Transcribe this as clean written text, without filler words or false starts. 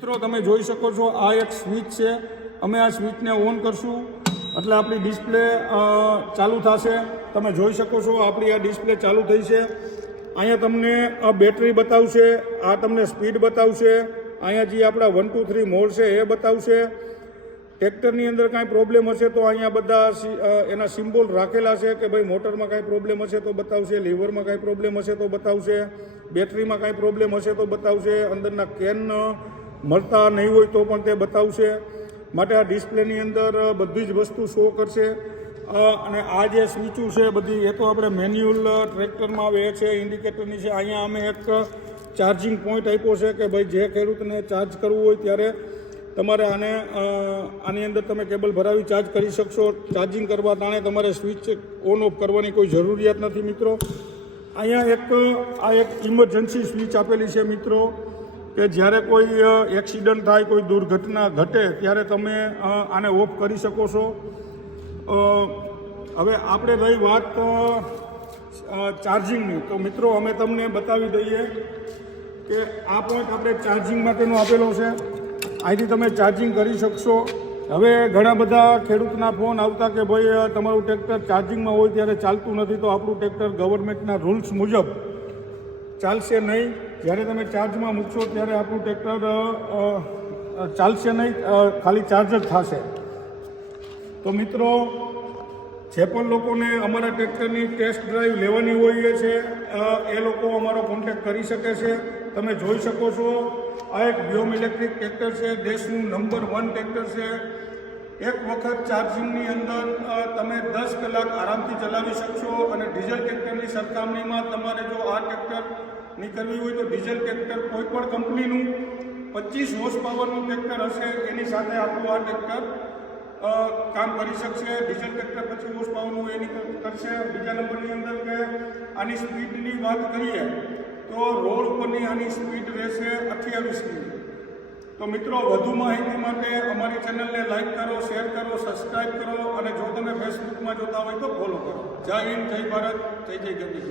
મિત્રો તમે જોઈ શકો છો આ એક સ્વિચ છે। અમે આ સ્વિચને ઓન કરશું એટલે આપણી ડિસ્પ્લે ચાલુ થશે। તમે જોઈ શકો છો આપણી આ ડિસ્પ્લે ચાલુ થઈ છે। અહીંયા તમને બેટરી બતાવશે, આ તમને સ્પીડ બતાવશે, અહીંયા જે આપણા 1 2 3 મોડ છે એ બતાવશે। ટ્રેક્ટરની અંદર કાંઈ પ્રોબ્લેમ હશે તો અહીંયા બધા એના સિમ્બોલ રાખેલા છે કે ભાઈ મોટરમાં કાંઈ પ્રોબ્લેમ હશે તો બતાવશે, લીવરમાં કાંઈ પ્રોબ્લેમ હશે તો બતાવશે, બેટરીમાં કાંઈ પ્રોબ્લેમ હશે તો બતાવશે, અંદરના કેન મળતા નહીં હોય તો પણ તે બતાવશે। માટે આ ડિસ્પ્લેની અંદર બધી જ વસ્તુ શો કરશે। અને આ જે સ્વિચો છે બધી એ તો આપણે મેન્યુઅલ ટ્રેક્ટરમાં આવે છે, ઇન્ડિકેટરની છે। અહીંયા અમે એક ચાર્જિંગ પોઈન્ટ આપ્યો છે કે ભાઈ જે ખેડૂતને ચાર્જ કરવું હોય ત્યારે તમારે આની અંદર તમે કેબલ ભરાવી ચાર્જ કરી શકશો। ચાર્જિંગ કરવા તાણે તમારે સ્વિચ ઓન ઓફ કરવાની કોઈ જરૂરિયાત નથી મિત્રો। અહીંયા એક ઇમરજન્સી સ્વિચ આપેલી છે મિત્રો કે જ્યારે કોઈ એક્સિડન્ટ થાય, કોઈ દુર્ઘટના ઘટે ત્યારે તમે આને ઓફ કરી શકો છો। હવે આપણે રહી વાત ચાર્જિંગની, તો મિત્રો અમે તમને બતાવી દઈએ કે આ પોઈન્ટ આપણે ચાર્જિંગ માટેનો આપેલો છે। અહીંથી તમે ચાર્જિંગ કરી શકશો। હવે ઘણા બધા ખેડૂતના ફોન આવતા કે ભાઈ તમારું ટ્રેક્ટર ચાર્જિંગમાં હોય ત્યારે ચાલતું નથી, તો આપણું ટ્રેક્ટર ગવર્મેન્ટના રૂલ્સ મુજબ ચાલશે નહીં। જ્યારે તમે ચાર્જમાં મૂકશો ત્યારે આપણું ટ્રેક્ટર ચાલશે નહીં, ખાલી ચાર્જ જ થશે। તો મિત્રો જે પણ લોકોને અમારા ટ્રેક્ટરની ટેસ્ટ ડ્રાઈવ લેવાની હોય છે એ લોકો અમારો કોન્ટેક્ટ કરી શકે છે। તમે જોઈ શકો છો આ એક વ્યોમ ઇલેક્ટ્રિક ટ્રેક્ટર છે, દેશનું નંબર 1 ટ્રેક્ટર છે। એક વખત ચાર્જિંગની અંદર તમે 10 કલાક આરામથી ચલાવી શકશો। અને ડીઝલ ટ્રેક્ટરની સરખામણીમાં તમારે જો આ ટ્રેક્ટર કરવી હોય તો ડીઝલ ટ્રેક્ટર કોઈ પણ કંપનીનું 25 હોર્સ પાવરનું ટ્રેક્ટર હશે એની સાથે આપણું આ ટ્રેક્ટર કામ કરી શકશે। ડીઝલ ટ્રેક્ટર 25 હોર્સ પાવરનું એની કરશે। બીજા નંબરની અંદર કે આની સ્પીડની વાત કરીએ તો રોડ ઉપરની આની સ્પીડ રહેશે 28 ની। તો મિત્રો વધુ માહિતી માટે અમારી ચેનલને લાઈક કરો, શેર કરો, સબસ્ક્રાઈબ કરો અને જો તમે ફેસબુકમાં જોતા હોય તો ફોલો કરો। જય હિન્દ, જય ભારત, જય જય ગંદી।